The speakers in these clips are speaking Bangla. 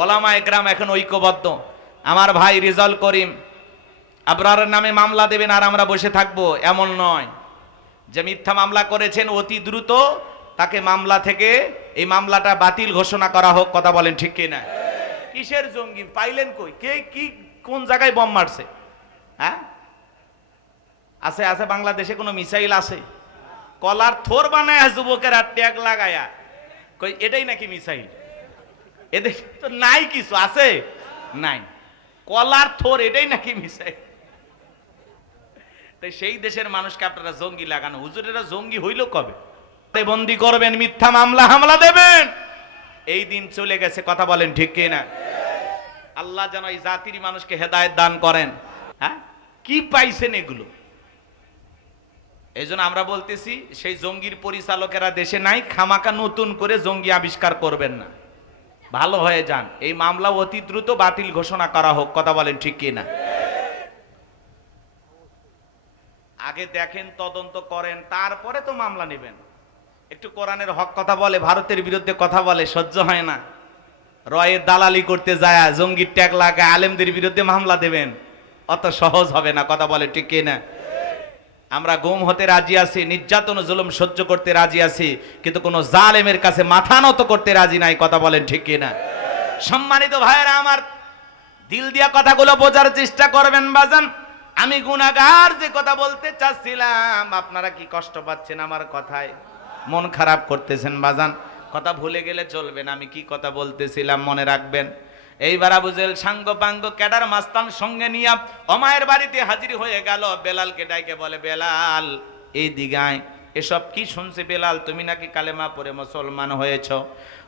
ওলামা একরাম এখন ঐক্যবদ্ধ। আমার ভাই রেজাউল করিম আপনার নামে মামলা দেবেন আর আমরা বসে থাকবো, এমন নয়। যে মিথ্যা মামলা করেছেন অতি দ্রুত তাকে মামলা থেকে এই মামলাটা বাতিল ঘোষণা করা হোক। কথা বলেন ঠিক কিনা? কিসের জঙ্গি পাইলেন কই? কে কি কোন জায়গায় বম মারছে? হ্যাঁ আছে আছে বাংলাদেশে কোনো মিসাইল আছে? কলার থোর বানায় যুবকেরা ট্যাগ লাগায়া কই এটাই নাকি মিসাইল? এদের তো নাই কিছু আছে নাই, কলার থোর এটাই নাকি মিসাইল? তাই সেই দেশের মানুষকে আপনারা জঙ্গি লাগানো, হুজুরেরা জঙ্গি হইল কবে? বন্দি করবেন, মিথ্যা মামলা হামলা দেবেন, এই দিন চলে গেছে। কথা বলেন ঠিক কিনা? আল্লাহ যেন এই জাতির মানুষকে হেদায়েত দান করেন। হ্যাঁ কি পাইছেন এগুলো? এই জন্য আমরা বলতেছি সেই জঙ্গির পরিচালকেরা দেশে নাই, খামাকা নতুন করে জঙ্গি আবিষ্কার করবেন না, ভালো হয়ে যান। এই মামলা অতি দ্রুত বাতিল ঘোষণা করা হোক। কথা বলেন ঠিক কিনা? আগে দেখেন, তদন্ত করেন, তারপরে তো মামলা নেবেন। একটু কোরআনের হক কথা বলে, ভারতের বিরুদ্ধে কথা বলে, সহ্য হয় না। রয়ের দালালি করতে যায় জঙ্গির ট্যাগ লাগায় আলেমদের বিরুদ্ধে মামলা দেবেন, অত সহজ হবে না। কথা বলে ঠিক কিনা? আমরা গুম হতে রাজি আছি, নির্যাতন জুলুম সহ্য করতে রাজি আছি, কিন্তু কোনো জালেমের কাছে মাথা নত করতে রাজি নাই। কথা বলেন ঠিক কিনা? সম্মানিত ভাইয়েরা আমার, দিল দিয়া কথাগুলো বোঝার চেষ্টা করবেন বাজান। আমি গুনাহগার যে কথা বলতে চাচ্ছিলাম, আপনারা কি কষ্ট পাচ্ছেন আমার কথায়? মন খারাপ করতেছেন বাজান? কথা ভুলে গেলে চলবে না, আমি কি কথা বলতেছিলাম মনে রাখবেন। এইবার আবু জেহেল সাঙ্গ পাঙ্গ ক্যাডার মাস্তান সঙ্গে নিয়ে ওমায়ের বাড়িতে হাজির হয়ে গেল। বেলালকে ডাইকে বলে, বেলাল এই দিগায়, এসব কি শুনছে বেলাল? তুমি নাকি কালেমা পড়ে মুসলমান হয়েছ।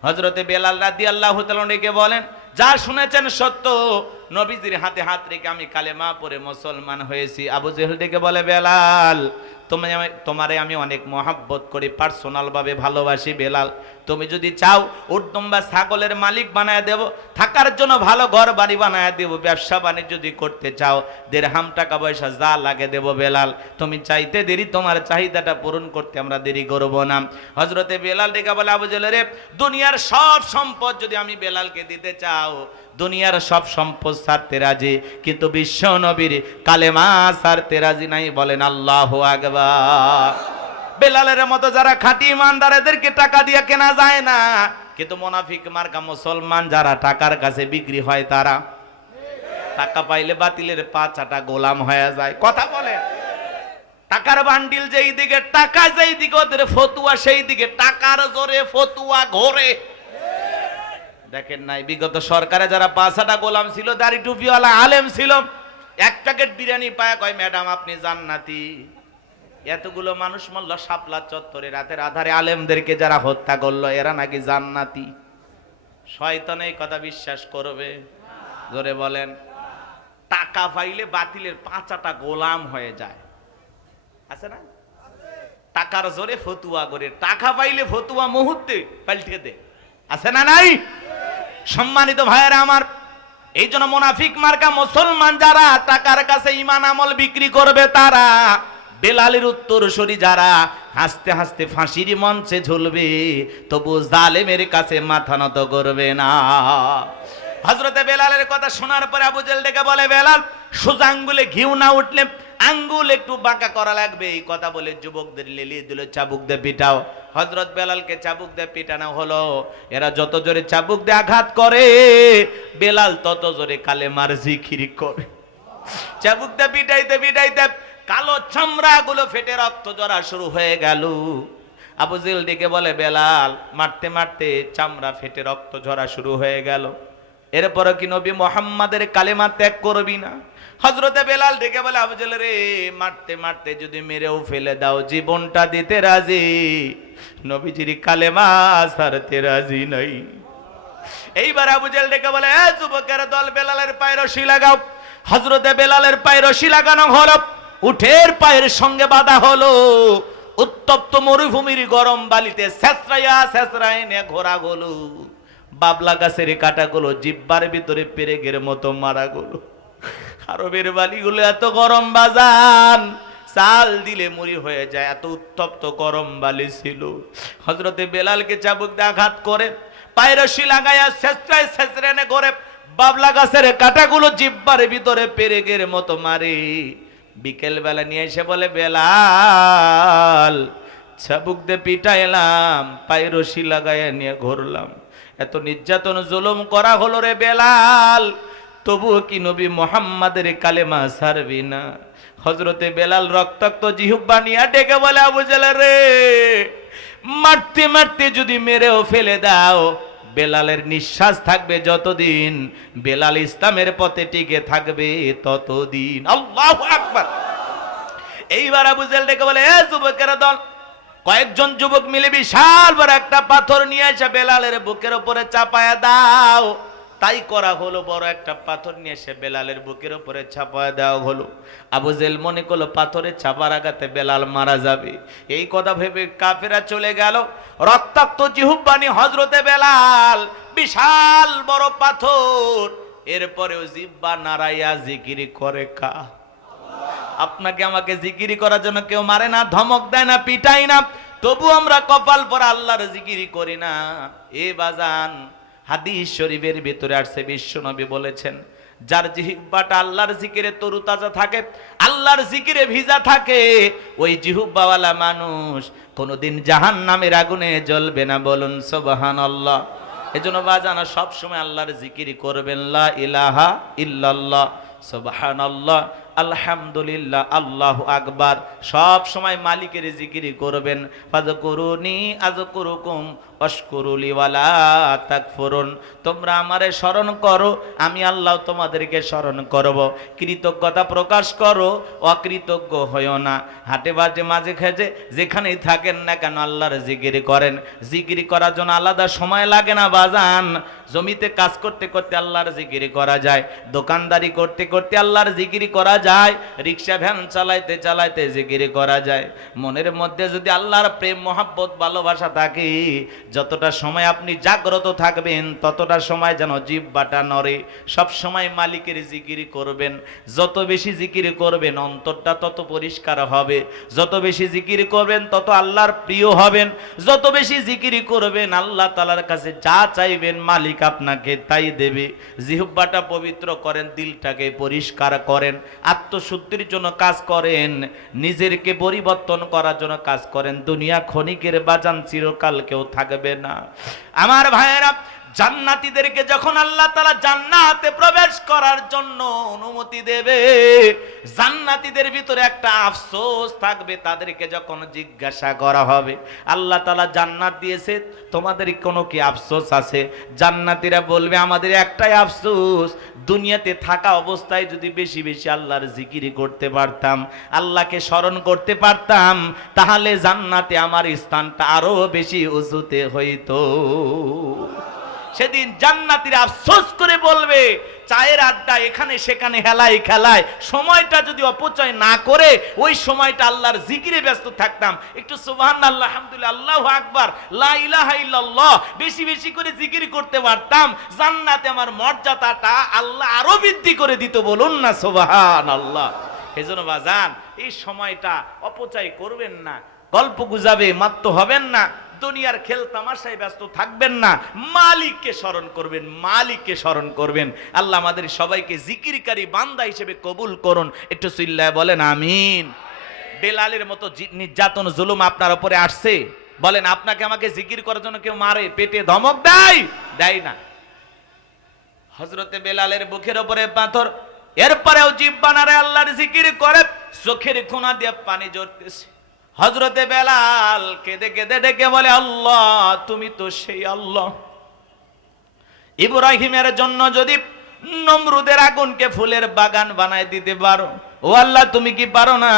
হযরতে বেলাল রাদিয়াল্লাহু তাআলা ডেকে বলেন, যা শুনেছেন সত্য, নবীজির হাতে হাত রেখে আমি কালেমা পড়ে মুসলমান হয়েছি। আবু জেহেল ডেকে বলে, বেলাল তোমারে আমি অনেক মহাব্বত করি, পার্সোনাল ভাবে ভালোবাসি। বেলাল তুমি যদি চাও উটদম বা ছাগলের মালিক বানায় দেব, থাকার জন্য ভালো ঘর বাড়ি বানায় দেব, ব্যবসা বাণিজ্য যদি করতে চাও দেড়হাম টাকা পয়সা যা লাগে দেব। বেলাল তুমি চাইতে দেরি, তোমার চাহিদাটা পূরণ করতে আমরা দেরি করব না। হযরতে বেলাল ডেকে বলে, আবু জেহেল রে, দুনিয়ার সব সম্পদ যদি আমি বেলালকে দিতে চাও, দুনিয়ার সব সম্পদ ছাড়তে রাজি, কিন্তু বিশ্ব নবীর কালেমা ছাড়তে রাজি নাই। বলেন আল্লাহু আকবার। বেলালের মতো যারা খাঁটি ইমানদার, এদেরকে টাকা দিয়ে কেনা যায় না, কিন্তু মুনাফিক মার্কা মুসলমান যারা টাকার কাছে বিক্রি হয়, তারা টাকা পাইলে বাতিলের পা চাটা গোলাম হয়ে যায়। কথা বলে, টাকার বান্ডিল যেই দিকে, টাকা যেই দিকে, ওদের ফতুয়া সেই দিকে। টাকার জোরে ফতুয়া ঘোরে। দেখেন নাই বিগত সরকারে যারা পাঁচাটা গোলাম ছিল, দাড়ি টুপিওয়ালা আলেম ছিল, এক প্যাকেট বিরিয়ানি পায় কয় ম্যাডাম আপনি জান্নাতি। এতগুলো মানুষ মরল শাপলা চত্বরে রাতের আধারে, আলেমদেরকে যারা হত্যা করলো এরা নাকি জান্নাতি। শয়তান এই কথা বিশ্বাস করবে? জোরে বলেন। টাকা পাইলে বাতিলের পাঁচাটা গোলাম হয়ে যায়, আছে না? টাকার জোরে ফতুয়া করে, টাকা পাইলে ফতুয়া মুহূর্তে পাল্টে দে, আছে না নাই? সম্মানিত ভাইয়েরা আমার, এই জন্য মুনাফিক মার্কা মুসলমান যারা টাকার কাছে ঈমান আমল বিক্রি করবে, তারা বেলালের উত্তরসূরি যারা হাসতে হাসতে ফাঁসির মঞ্চে ঝুলবে, তবু জালেমের কাছে মাথা নত করবে না। হযরতে বেলালের কথা শোনার পরে আবু জেহেল ডেকে বলে, বেলাল সোজা আঙ্গুলে ঘিউ না উঠলে আঙ্গুল একটু বাঁকা করা লাগবে। এই কথা বলে যুবকদের লেলিয়ে দিল, চাবুক দিয়ে পিটাও। হযরত বেলালকে চাবুক দিয়ে পিটানো হলো। এরা যত জোরে চাবুক দিয়ে আঘাত করে, বেলাল তত জোরে কালেমার জিকির করে। চাবুক দিয়ে পিটাইতে পিটাইতে কালো চামড়া গুলো ফেটে রক্ত ঝরা শুরু হয়ে গেল। আবু জেহেল ডেকে বলে, বেলাল মারতে মারতে চামড়া ফেটে রক্ত ঝরা শুরু হয়ে গেল, এরপরে কি নবী মুহাম্মাদের কালেমা ত্যাগ করবি না? হযরতে বেলাল ডেকে বলে, আবু জেহেল রে, মারতে মারতে যদি মেরেও ফেলে দাও, জীবনটা দিতে রাজি, নবীজির কালেমা ছাড়তে রাজি নাই। এইবার আবু জেহেল ডেকে বলে, এ যুবকের দল, বেলালের পায়ে রশি লাগাও। হযরতে বেলালের পায়ে রশি লাগানো হলো, উঠের পায়ের সঙ্গে বাঁধা হলো। উত্তপ্ত মরুভূমির গরম বালিতে ছেঁচড়াইয়া ছেঁচড়াই নে ঘোরা গলু, বাবলা গাছের কাটাগুলো জিব্বার ভিতরে পেরেকের মতো মারা গেল। আরবের বালিগুলো এত গরম বাজান, চাল দিলে মুড়ি হয়ে যায়, এত উত্তপ্ত গরম বালি ছিল। হযরতে বেলালকে চাবুক দিয়ে আঘাত করে পায়রশি লাগাইয়া ছেঁচড়ায় ছেঁচড়ানে করে বাবলা গাছের কাঁটাগুলো জিহ্বার ভিতরে পেরেকের মতো মারে। বিকেল বেলা নিয়ে এসে বলে, বেলাল চাবুক দিয়ে পিটাইলাম, পায়রশি লাগাইয়া নিয়ে ঘুরলাম, এত নির্যাতন জুলুম করা হলো রে বেলাল, তবুও কি নবী মুহাম্মাদের কালেমা ছাড়বি না? হযরতে বেলাল রক্তাক্ত জিহ্বা নিয়ে ডেকে বলে, আবু জাহেল রে, মারতে মারতে যদি মেরেও ফেলে দাও, বেলালের নিঃশ্বাস থাকবে যতদিন, বেলাল ইসলামের পথে টিকে থাকবে ততদিন। আল্লাহু আকবার। এইবার আবু জাহেল ডেকে বলে, এ যুবকের দল, কয়েকজন যুবক মিলে বিশাল বড় একটা পাথর নিয়ে এসে বেলালের বুকের উপরে চাপায়া দাও। তাই করা হলো, বড় একটা পাথর নিয়ে এসে বেলালের বুকের উপরে চাপায়া দেওয়া হলো। আবু জাহেল মনে করলো পাথরের চাপার আঘাতে বেলাল মারা যাবে। এই কথা ভেবে কাফেরা চলে গেল। রক্তাক্ত জিহ্বানি হযরতে বেলাল, বিশাল বড় পাথর, এরপরেও জিহ্বা নাড়াইয়া জিকির করে কা। আপনাকে আমাকে জিকিরি করার জন্য কেউ মারে না, ধমক দেয় না, পিটাই না, তবু আমরা কপাল পরা আল্লাহর জিকিরি করি না। এ বাজান, হাদিস শরীফের ভিতরে আসছে, বিশ্বনবী বলেছেন, যার জিহ্বাটা আল্লাহর জিকিরে তরুতাজা থাকে, আল্লাহর জিকিরে ভিজা থাকে, ওই জিহ্বাওয়ালা মানুষ কোনোদিন জাহান্নামের আগুনে জ্বলবে না। বলুন সুবহানাল্লাহ। এজন্য বাজান সব সময় আল্লাহর জিকিরি করবেন, লা ইলাহা ইল্লাল্লাহ, সুবহানাল্লাহ, আলহামদুলিল্লাহ, আল্লাহু আকবার। সব সময় মালিকের জিকিরি করবেন। ফাযকুরুনি আযকুরুকুম ওয়াশকুরুলি ওয়ালা তাকফুরুন। তোমরা আমারে স্মরণ করো, আমি আল্লাহ তোমাদেরকে স্মরণ করব। কৃতজ্ঞতা প্রকাশ করো, অকৃতজ্ঞ হইও না। হাটে বাজে মাঝে খেজে যেখানেই থাকেন না কেন আল্লাহর জিকিরি করেন। জিকিরি করার জন্য আলাদা সময় লাগে না বাজান। জমিতে কাজ করতে করতে আল্লাহর জিকিরি করা যায়, দোকানদারি করতে করতে আল্লাহর জিকিরি করা যায়, রিক্সা ভ্যান চালাইতে চালাইতে জিকিরি করা যায়। মনের মধ্যে যদি আল্লাহর প্রেম মহব্বত ভালোবাসা থাকে, যতটা সময় আপনি জাগ্রত থাকবেন ততটা সময় যেন জিহ্বাটা নড়ে। সব সময় মালিকের জিকিরি করবেন। যত বেশি জিকিরি করবেন অন্তরটা তত পরিষ্কার হবে। যত বেশি জিকিরি করবেন তত আল্লাহর প্রিয় হবেন। যত বেশি জিকিরি করবেন আল্লাহ তাআলার কাছে যা চাইবেন মালিক আপনাকে তাই দেবে। জিহ্বাটা পবিত্র করেন, দিলটাকে পরিষ্কার করেন, আত্মশুদ্ধির জন্য কাজ করেন, নিজেরকে পরিবর্তন করার জন্য কাজ করেন। দুনিয়া ক্ষণিকের বাজান, চিরকাল কেউ থাকবে না। আমার ভাইয়েরা, জান্নাতীদেরকে যখন আল্লাহ তাআলা জান্নাতে প্রবেশ করার জন্য অনুমতি দেবে, জান্নাতীদের ভিতরে একটা আফসোস থাকবে। তাদেরকে যখন জিজ্ঞাসা করা হবে, আল্লাহ তাআলা জান্নাত দিয়েছে, তোমাদের কোনো কি আফসোস আছে? জান্নাতীরা বলবে, আমাদের একটাই আফসোস, দুনিয়াতে থাকা অবস্থায় যদি বেশি বেশি আল্লাহর জিকিরি করতে পারতাম, আল্লাহকে স্মরণ করতে পারতাম, তাহলে জান্নাতে আমার স্থানটা আরো বেশি উঁচুতে হইতো। সেদিন জান্নাতীরা আফসোস করে বলবে, চায়ের আড্ডা এখানে সেখানে হেলাই খেলায় সময়টা যদি অপচয় না করে ওই সময়টা আল্লাহর জিকিরে ব্যস্ত থাকতাম, একটু সুবহানাল্লাহ, আলহামদুলিল্লাহ, আল্লাহু আকবার, লা ইলাহা ইল্লাল্লাহ বেশি বেশি করে জিকির করতে পারতাম, জান্নাতে আমার মর্যাদাটা আল্লাহ আরো বৃদ্ধি করে দিত। বলুন না সুবহানাল্লাহ। এজন্য বাজান, এই সময়টা অপচয় করবেন না, গল্প গুজাবে মাত্র হবেন না, দুনিয়ার খেল তামাশায় ব্যস্ত থাকবেন না, মালিককে স্মরণ করবেন, মালিককে স্মরণ করবেন। আল্লাহ আমাদের সবাইকে জিকিরকারী বান্দা হিসেবে কবুল করুন। একটু চিল্লায় বলেন আমিন। বেলালের মতো নির্যাতন জুলুম আপনার উপরে আসছে, বলেন আপনাকে আমাকে জিকির করার জন্য কেউ মারে, পেটে ধমক দেয়? দেয় না। হযরতে বেলালের বুকের উপরে পাথর, এরপরেও জিহ্বা নাড়ায় আল্লাহর জিকির করে, চোখের কোনা দিয়ে পানি ঝরতেছে। হযরতে বেলাল কেঁদে কেঁদে ডেকে বলে, আল্লাহ তুমি তো সেই আল্লাহ, ইব্রাহিমের জন্য যদি নমরুদের আগুনকে ফুলের বাগান বানায় দিতে পারো, ও আল্লাহ তুমি কি পারো না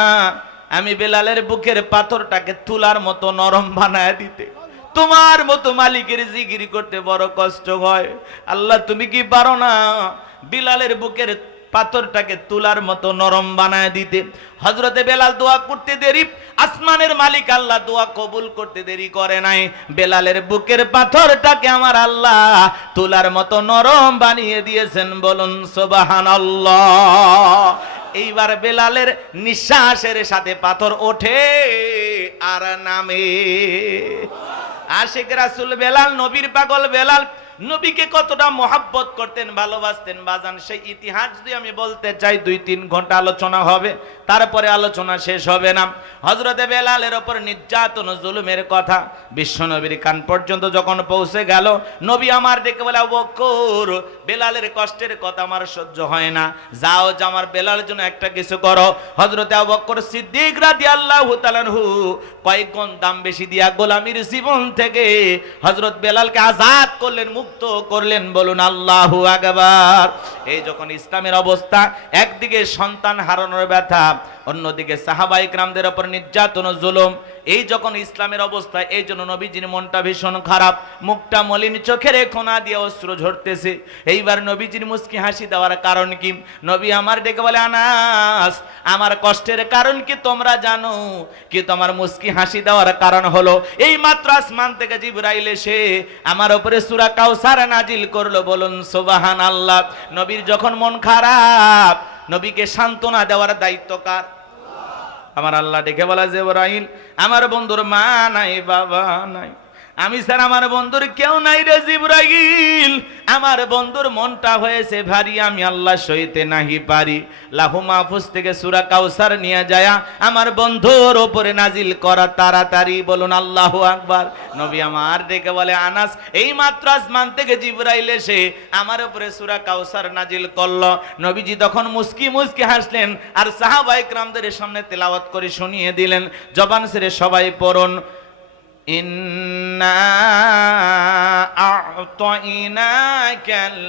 আমি বেলালের বুকের পাথরটাকে তুলার মতো নরম বানায় দিতে? তোমার মতো মালিকের জিকির করতে বড় কষ্ট হয়, আল্লাহ তুমি কি পারো না বিলালের বুকের পাথরটাকে তুলার মতো নরম বানায় দিতে? হযরতে বেলাল দোয়া করতে দেরি, আসমানের মালিক আল্লাহ দোয়া কবুল করতে দেরি করে নাই। বেলালের বুকের পাথরটাকে আমার আল্লাহ তুলার মতো নরম বানিয়ে দিয়েছেন। বলুন সুবহানাল্লাহ। এইবার বেলালের নিঃশ্বাসের সাথে পাথর ওঠে আর নামে। আশিক রাসূল বেলাল, নবীর পাগল বেলাল নবীকে কতটা মহাব্বত করতেন, ভালোবাসতেন বাজান, সেই ইতিহাস যদি আমি বলতে চাই 2-3 ঘন্টা আলোচনা হবে, তারপরে আলোচনা শেষ হবে না। হযরতে বেলালের ওপর নির্যাতন জুলুমের কথা বিশ্ব নবীর কান পর্যন্ত যখন পৌঁছে গেল, নবী আমার দেখে বলে, আবু বকর, বেলালের কষ্টের কথা আমার সহ্য হয় না, যাও যে আমার বেলালের জন্য একটা কিছু করো। হযরতে আবু বকর সিদ্দিক রাদিয়াল্লাহু তাআলা আনহু কয়েক গুণ দাম বেশি দিয়া গোলামীর জীবন থেকে হযরত বেলালকে আজাদ করলেন, মুক্ত করলেন। বলুন আল্লাহু আকবার। এই যখন ইসলামের অবস্থা, একদিকে সন্তান হারানোর ব্যথা, অন্যদিকে সাহাবায়ে কেরামদের উপর নির্যাতন ও জুলুম, এই যখন ইসলামের অবস্থা, এই জন্য নবীজির মনটা ভীষণ খারাপ, মুখটা মলিন, চোখের কোনা দিয়ে অশ্রু ঝরতেছে। এইবার নবীজির মুস্কি হাসি দেওয়ার কারণ কি? নবী আমার ডেকে বলে, আনাস, আমার কষ্টের কারণ কি তোমরা জানো? কি তোমার মুস্কি হাসি দেওয়ার কারণ হলো এই মাত্র আসমান থেকে জিবরাইল এসে আমার উপরে সূরা কাউসার নাজিল করলো। বলুন সুবহানাল্লাহ। নবীর যখন মন খারাপ, নবীকে সান্ত্বনা দেওয়ার দায়িত্ব কার? আমার আল্লাহ ডেকে বলা, জিবরাইল, আমার বন্ধুর মা নাই, বাবা নাই, আমি স্যার আমার বন্ধুর কেউ নাই রে জিবরাইল, আমার বন্ধুর মনটা হয়েছে ভারী, আমি আল্লাহ সইতে নাহি পারি। লাহু মাহফুজ থেকে সূরা কাউসার নিয়ে যায় আমার বন্ধুর উপরে নাজিল করা তাড়াতাড়ি। বলুন আল্লাহু আকবার। নবী আমার ডেকে বলে, আনাস, এই মাত্র আসমান থেকে জিবরাইল এসে আমার উপরে সূরা কাউসার নাজিল করলো। নবীজি তখন মুস্কি মুস্কি হাসলেন আর সাহাবায়ে কেরামদের সামনে তেলাওয়াত করে শুনিয়ে দিলেন। জবান ছেড়ে সবাই পড়ুন, ইন্না আ'তাইনাকাল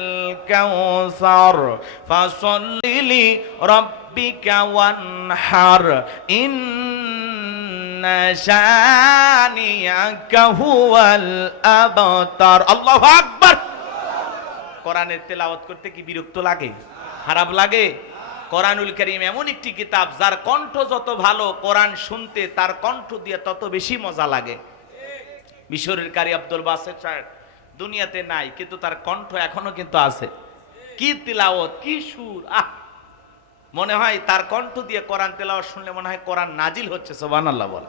কাউসার ফাসাল্লি লিরাব্বিকা ওয়ানহার ইন্না শানিয়াকা হুয়াল আবতার। আল্লাহু আকবার। কোরআনের তেলাওয়াত করতে কি বিরক্ত লাগে? খারাপ লাগে? কোরআনুল কারীম এমন একটি কিতাব যার কণ্ঠ যত ভালো, কোরআন শুনতে তার কণ্ঠ দিয়ে তত বেশি মজা লাগে। মিশরের কারি আব্দুল বাসেত সাহেব দুনিয়াতে নাই, কিন্তু তার কণ্ঠ এখনো কিন্তু আছে। কি তিলাওয়াত, কি সুর! মনে হয় তার কণ্ঠ দিয়ে কোরআন তেলাওয়াত শুনলে মনে হয় কোরআন নাজিল হচ্ছে। সুবহানাল্লাহ বল।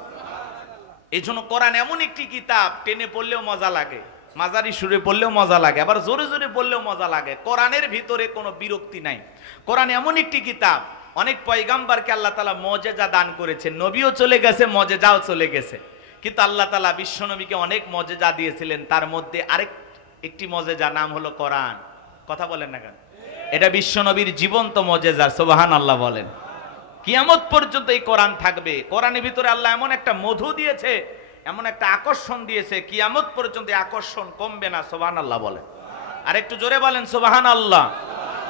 এই জন্য কোরআন এমন একটি কিতাব, টেনে পড়লেও মজা লাগে, মাঝারি সুরে পড়লেও মজা লাগে, আবার জোরে জোরে পড়লেও মজা লাগে। কোরআনের ভিতরে কোনো বিরক্তি নাই। কোরআন এমন একটি কিতাব, অনেক পয়গাম্বরকে আল্লাহ তাআলা মুজিজা দান করেছেন, নবীও চলে গেছে, মুজিজাও চলে গেছে, কিন্তু আল্লাহ তাআলা বিশ্বনবীকে অনেক মুজিজা দিয়েছিলেন। তার মধ্যে একটি মুজিজা নাম হলো কোরআন। কথা বলেন না কেন? এটা বিশ্বনবীর জীবন্ত মুজিজা। সুবহানাল্লাহ বলেন। কিয়ামত পর্যন্ত এই কোরআন থাকবে। কোরআনের ভিতরে আল্লাহ এমন একটা মধু দিয়েছে, এমন একটা আকর্ষণ দিয়েছে, কিয়ামত পর্যন্ত আকর্ষণ কমবে না। সুবহানাল্লাহ বলেন। আর একটু জোরে বলেন সুবহানাল্লাহ।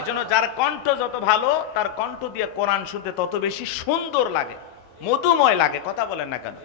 এজন্য যার কণ্ঠ যত ভালো, তার কণ্ঠ দিয়ে কোরআন শুনতে তত বেশি সুন্দর লাগে, মধুময় লাগে। কথা বলেন না কেন?